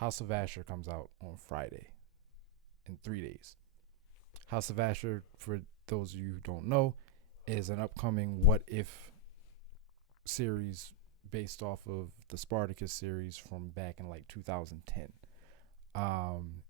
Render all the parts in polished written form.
House of Ashur comes out on Friday in 3 days. House of Ashur, for those of you who don't know, is an upcoming What If series based off of the Spartacus series from back in like 2010.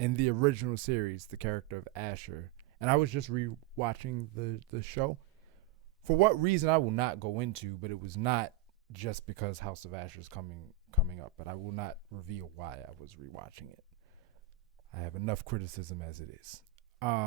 In the original series, the character of Ashur, and I was just rewatching the show. For what reason I will not go into, but it was not just because House of Ashur is coming up, but I will not reveal why I was rewatching it. I have enough criticism as it is. But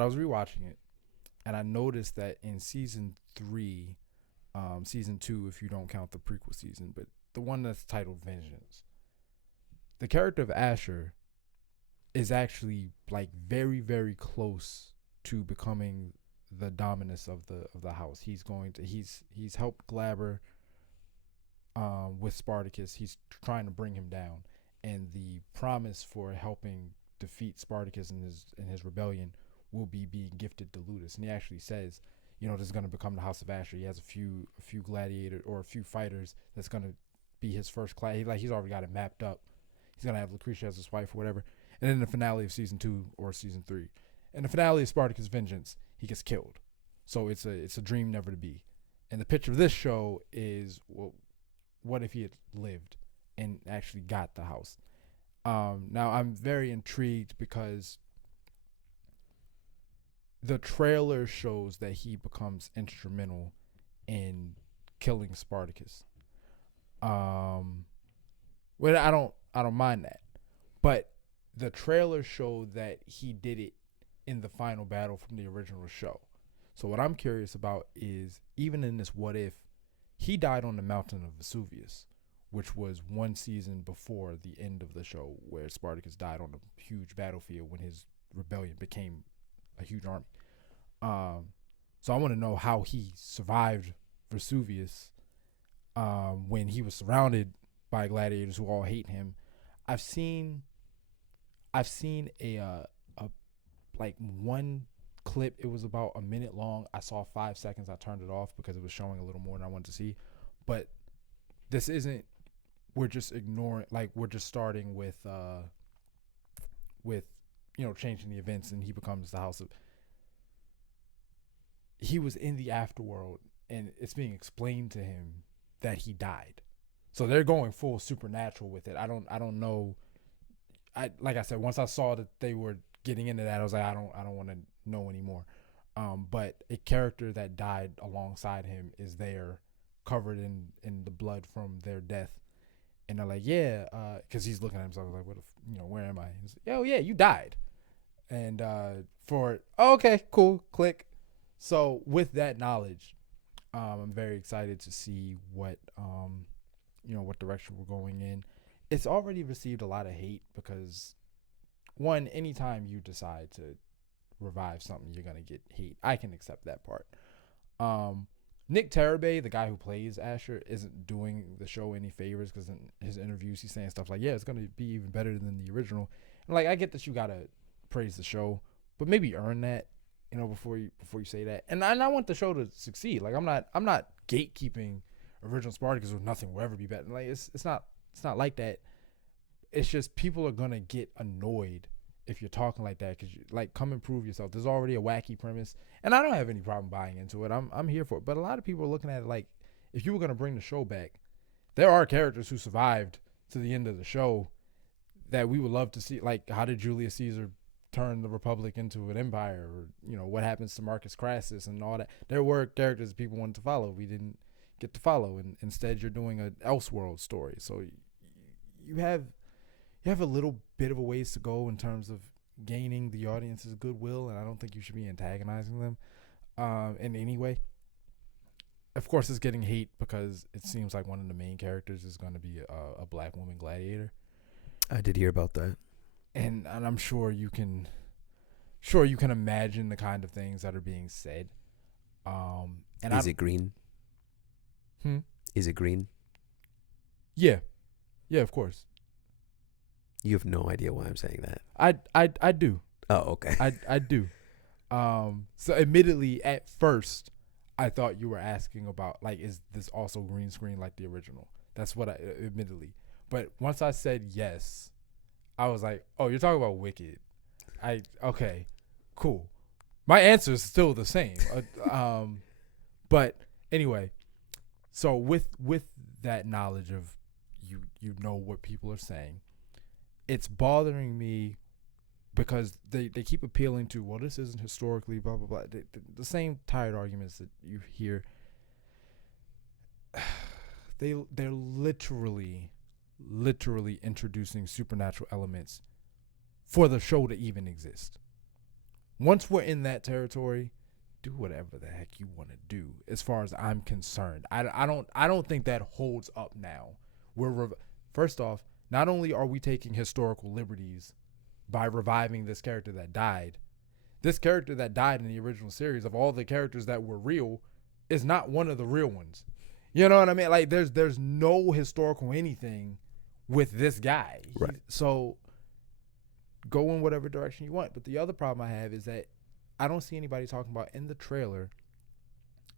I was rewatching it, and I noticed that in season 3, season 2, if you don't count the prequel season, but the one that's titled Vengeance, the character of Ashur is actually like very, very close to becoming the dominus of the house. He's helped Glaber with Spartacus. He's trying to bring him down, and the promise for helping defeat Spartacus in his rebellion will be being gifted to Ludus. And he actually says, this is going to become the House of Ashur. He has a few gladiators or a few fighters that's going to be his first class. He's already got it mapped up. He's going to have Lucretia as his wife or whatever. And then in the finale of season 2 or season 3, in the finale of Spartacus Vengeance, he gets killed. So it's a dream never to be. And the picture of this show is, well, what if he had lived and actually got the house? Now I'm very intrigued because the trailer shows that he becomes instrumental in killing Spartacus. Well, I don't mind that, but the trailer showed that he did it in the final battle from the original show. So what I'm curious about is, even in this what if, he died on the mountain of Vesuvius, which was one season before the end of the show, where Spartacus died on a huge battlefield when his rebellion became a huge army. So I want to know how he survived Vesuvius when he was surrounded by gladiators who all hate him. I've seen a like one clip. It was about a minute long. I saw 5 seconds. I turned it off because it was showing a little more than I wanted to see. But this isn't. We're just ignoring. Like, we're just starting with changing the events, and he becomes the House of. He was in the afterworld, and it's being explained to him that he died. So they're going full supernatural with it. I don't know. Like I said, once I saw that they were getting into that, I was like, I don't want to know anymore. But a character that died alongside him is there, covered in the blood from their death, and they're like, yeah, because he's looking at himself like, where am I? He's like, oh yeah, you died, and okay, cool, click. So with that knowledge, I'm very excited to see what direction we're going in. It's already received a lot of hate because, one, anytime you decide to revive something, you're going to get hate. I can accept that part. Nick Tarabay, the guy who plays Ashur, isn't doing the show any favors because in his interviews, he's saying stuff like, yeah, it's going to be even better than the original. And like, I get that you got to praise the show, but maybe earn that, before you say that. And I want the show to succeed. Like, I'm not gatekeeping original Spartacus, or nothing will ever be better. Like, it's not like that. It's just people are gonna get annoyed if you're talking like that, because come and prove yourself. There's already a wacky premise, and I don't have any problem buying into it. I'm here for it. But a lot of people are looking at it like, if you were gonna bring the show back, there are characters who survived to the end of the show that we would love to see. Like, how did Julius Caesar turn the Republic into an empire, or what happens to Marcus Crassus and all that? There were characters that people wanted to follow. We didn't get to follow, and instead you're doing an Elseworld story. So you have a little bit of a ways to go in terms of gaining the audience's goodwill, and I don't think you should be antagonizing them in any way. Of course, it's getting hate because it seems like one of the main characters is going to be a black woman gladiator. I did hear about that. And I'm sure you can imagine the kind of things that are being said. Is it green? Is it green? Yeah, of course. You have no idea why I'm saying that. I do. Oh, okay. I do. So admittedly, at first, I thought you were asking about, like, is this also green screen like the original? That's what admittedly. But once I said yes, I was like, oh, you're talking about Wicked. Okay, cool. My answer is still the same. But anyway, so with that knowledge of you know what people are saying, it's bothering me because they keep appealing to, well, this isn't historically blah blah blah, the same tired arguments that you hear. They're literally introducing supernatural elements for the show to even exist. Once we're in that territory, do whatever the heck you want to do. As far as I'm concerned, I don't think that holds up now. First off, not only are we taking historical liberties by reviving this character that died, this character that died in the original series, of all the characters that were real, is not one of the real ones. You know what I mean? Like there's no historical anything with this guy. Right. So go in whatever direction you want. But the other problem I have is that I don't see anybody talking about in the trailer.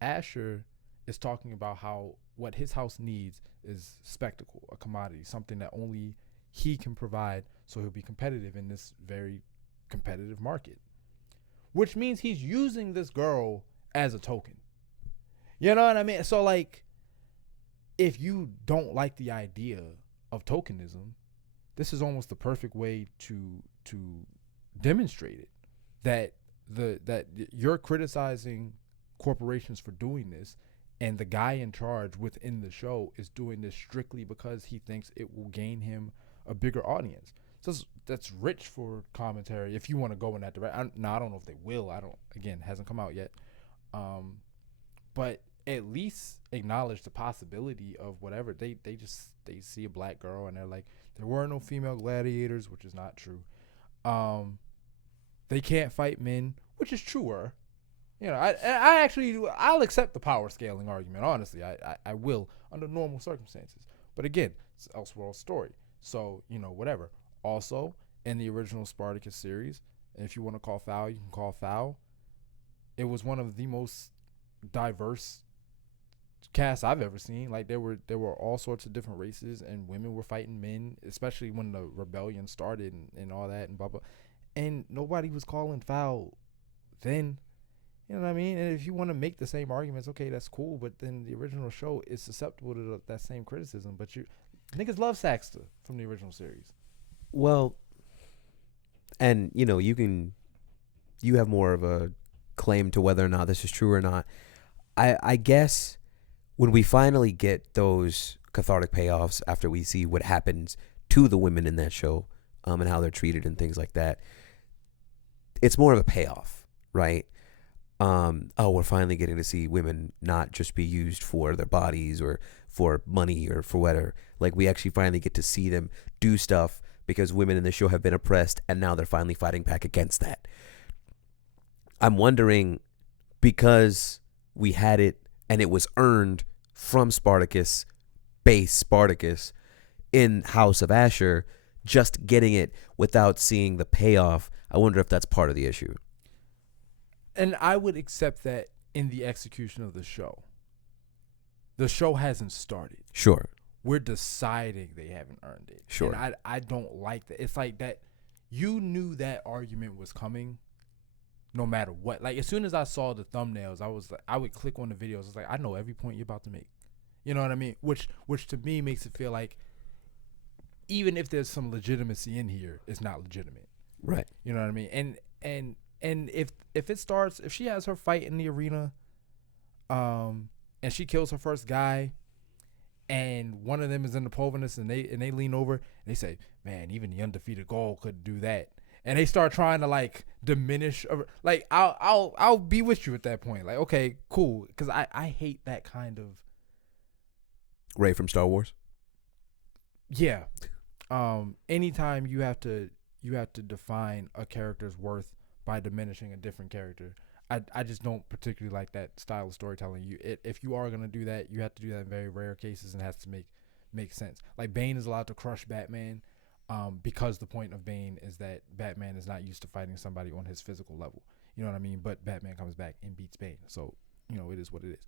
Ashur is talking about how what his house needs is spectacle, a commodity, something that only he can provide, so he'll be competitive in this very competitive market. Which means he's using this girl as a token. You know what I mean? So like, if you don't like the idea of tokenism, this is almost the perfect way to demonstrate it. That you're criticizing corporations for doing this, and the guy in charge within the show is doing this strictly because he thinks it will gain him a bigger audience. So that's rich for commentary if you want to go in that direction. I don't know if they will. Again, hasn't come out yet. But at least acknowledge the possibility of whatever. They see a black girl and they're like, there were no female gladiators, which is not true. They can't fight men, which is truer. You know, I'll accept the power scaling argument. Honestly, I will under normal circumstances. But again, it's an Elseworld story, so you know whatever. Also, in the original Spartacus series, and if you want to call foul, you can call foul. It was one of the most diverse casts I've ever seen. Like there were all sorts of different races, and women were fighting men, especially when the rebellion started and all that and blah blah. And nobody was calling foul then. You know what I mean? And if you want to make the same arguments, okay, that's cool. But then the original show is susceptible to that same criticism. But niggas love Saxta from the original series. Well, and you know, you have more of a claim to whether or not this is true or not. I guess when we finally get those cathartic payoffs after we see what happens to the women in that show, and how they're treated and things like that, it's more of a payoff, right? We're finally getting to see women not just be used for their bodies or for money or for whatever. Like, we actually finally get to see them do stuff because women in the show have been oppressed, and now they're finally fighting back against that. I'm wondering, because we had it and it was earned from Spartacus, base Spartacus, in House of Ashur, just getting it without seeing the payoff, I wonder if that's part of the issue. And I would accept that in the execution of the show. The show hasn't started. Sure. We're deciding they haven't earned it. Sure. And I don't like that. It's like that you knew that argument was coming no matter what. Like, as soon as I saw the thumbnails, I would click on the videos. I was like, I know every point you're about to make. You know what I mean? Which to me makes it feel like even if there's some legitimacy in here, it's not legitimate. Right. You know what I mean? And if it starts, if she has her fight in the arena, and she kills her first guy, and one of them is in the Povinus, and they lean over and they say, man, even the undefeated Gaul couldn't do that. And they start trying to like diminish, like I'll be with you at that point. Like, okay, cool, because I hate that kind of Rey from Star Wars. Yeah. Anytime you have to define a character's worth by diminishing a different character, I just don't particularly like that style of storytelling. If you are gonna do that, you have to do that in very rare cases and it has to make sense. Like, Bane is allowed to crush Batman, because the point of Bane is that Batman is not used to fighting somebody on his physical level. You know what I mean? But Batman comes back and beats Bane, so you know it is what it is.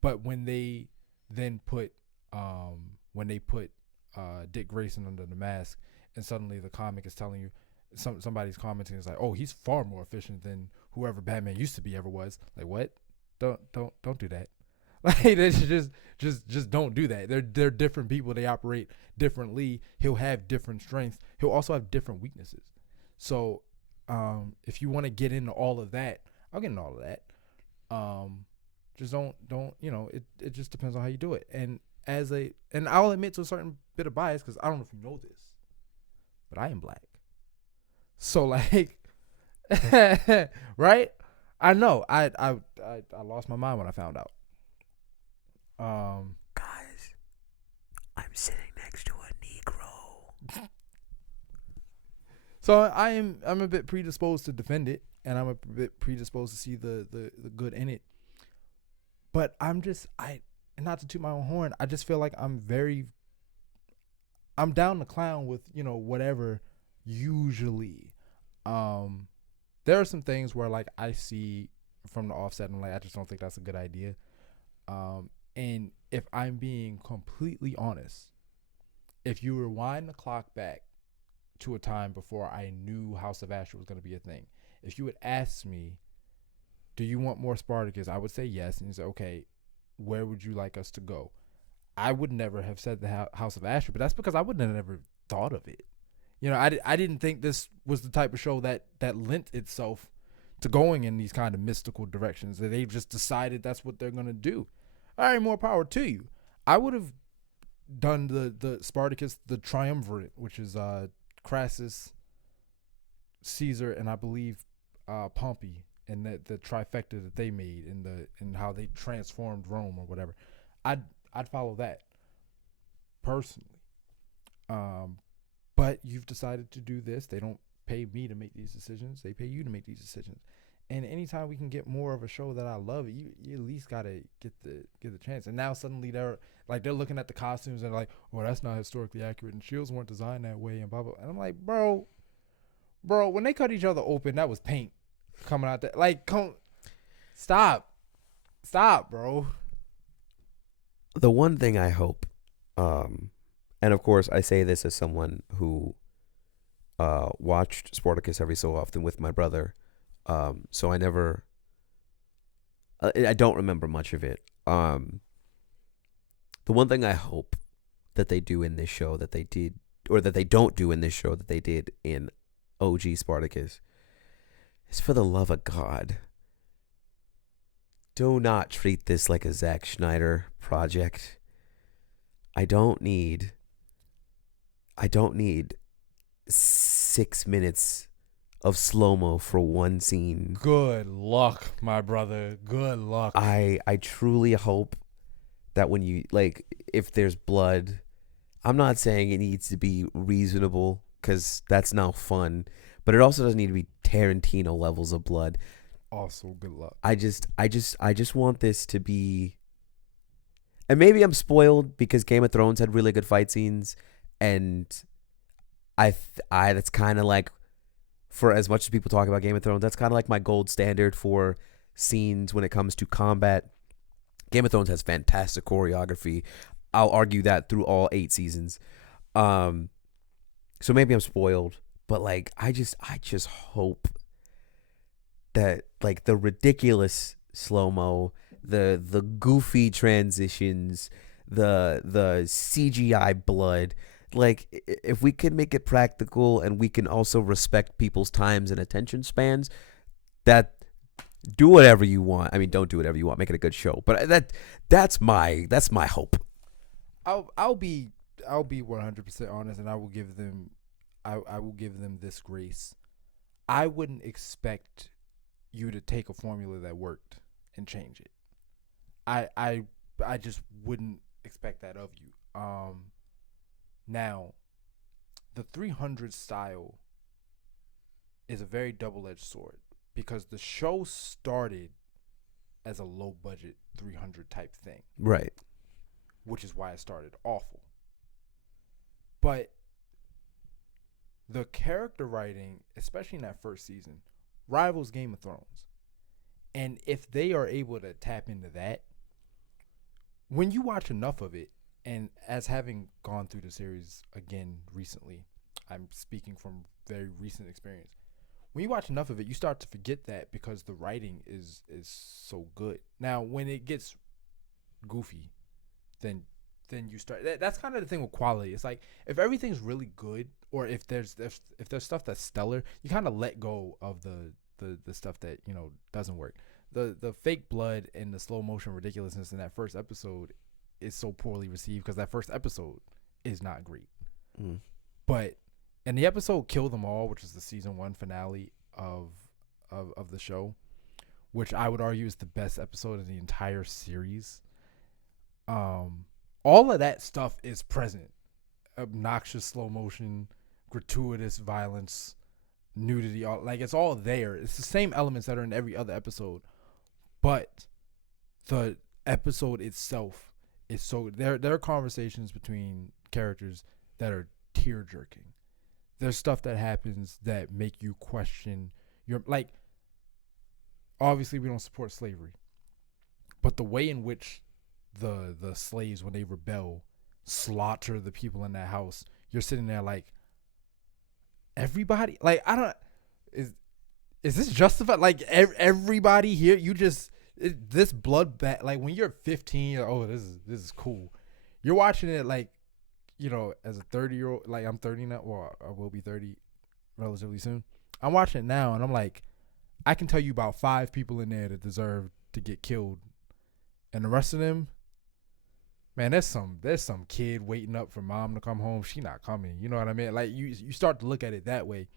But when they then put when they put Dick Grayson under the mask, and suddenly the comic is telling you, somebody's commenting is like, oh, he's far more efficient than whoever Batman used to be ever was. Like, what? Don't do that. Like, they just don't do that. They're different people. They operate differently. He'll have different strengths. He'll also have different weaknesses. So, if you want to get into all of that, I'll get into all of that. Just don't it just depends on how you do it. And I'll admit to a certain bit of bias, because I don't know if you know this, but I am black. So, like, right? I know. I lost my mind when I found out. Guys, I'm sitting next to a Negro. So I'm a bit predisposed to defend it, and I'm a bit predisposed to see the good in it. But I'm not to toot my own horn, I just feel like I'm down to clown with, whatever usually. There are some things where, like, I see from the offset and, like, I just don't think that's a good idea. And if I'm being completely honest, if you rewind the clock back to a time before I knew House of Ashur was going to be a thing, if you would ask me, do you want more Spartacus? I would say yes. And you say, okay, where would you like us to go? I would never have said the House of Ashur, but that's because I would have never thought of it. I didn't think this was the type of show that lent itself to going in these kind of mystical directions. That they've just decided that's what they're going to do. All right, more power to you. I would have done the Spartacus, the triumvirate, which is Crassus, Caesar, and I believe Pompey, and the trifecta that they made, and how they transformed Rome or whatever. I'd follow that personally. But you've decided to do this. They don't pay me to make these decisions. They pay you to make these decisions. And anytime we can get more of a show that I love, you at least gotta get the chance. And now suddenly they're looking at the costumes and like, oh, that's not historically accurate, and shields weren't designed that way, and blah blah. And I'm like, bro, when they cut each other open, that was paint coming out there. Like, stop, bro. The one thing I hope, and of course I say this as someone who watched Spartacus every so often with my brother. So I don't remember much of it. The one thing I hope that they do in this show that they did, or that they don't do in this show that they did in OG Spartacus, is, for the love of God, do not treat this like a Zack Snyder project. I don't need 6 minutes of slow-mo for one scene. Good luck, my brother. Good luck. I truly hope that when you, like, if there's blood, I'm not saying it needs to be reasonable, because that's not fun, but it also doesn't need to be Tarantino levels of blood. Also, good luck. I just want this to be, and maybe I'm spoiled because Game of Thrones had really good fight scenes, and I that's kind of like, for as much as people talk about Game of Thrones, that's kind of like my gold standard for scenes when it comes to combat. Game of Thrones has fantastic choreography. I'll argue that through all 8 seasons. So maybe I'm spoiled, but like I just hope that, like, the ridiculous slow-mo, the goofy transitions, the CGI blood, like, if we can make it practical and we can also respect people's times and attention spans, that, do whatever you want. I mean, don't do whatever you want. Make it a good show. But that's my hope. I'll be 100% honest, and I will give them this grace. I wouldn't expect you to take a formula that worked and change it. I just wouldn't expect that of you. Now, the 300 style is a very double-edged sword, because the show started as a low-budget 300 type thing. Right. Which is why it started awful. But the character writing, especially in that first season, rivals Game of Thrones. And if they are able to tap into that, when you watch enough of it And as having gone through the series again recently, I'm speaking from very recent experience. When you watch enough of it, you start to forget that because the writing is so good. Now, when it gets goofy, then you start. That's kind of the thing with quality. It's like if everything's really good, or if there's stuff that's stellar, you kind of let go of the stuff that doesn't work. The fake blood and the slow motion ridiculousness in that first episode is so poorly received because that first episode is not great. Mm. But and the episode Kill Them All, which is the season 1 finale of the show, which I would argue is the best episode of the entire series. All of that stuff is present. Obnoxious slow motion, gratuitous violence, nudity, it's all there. It's the same elements that are in every other episode, but the episode itself is so there are conversations between characters that are tear jerking. There's stuff that happens that make you question your obviously we don't support slavery, but the way in which the slaves, when they rebel, slaughter the people in that house, you're sitting there like, everybody, I don't, is this justified? Everybody here, this bloodbath, when you're 15, this is cool. You're watching it as a 30-year-old, I'm 30 now, well, I will be 30 relatively soon. I'm watching it now and I'm like, I can tell you about 5 people in there that deserve to get killed, and the rest of them, man, there's some kid waiting up for mom to come home. She not coming. You know what I mean? You start to look at it that way.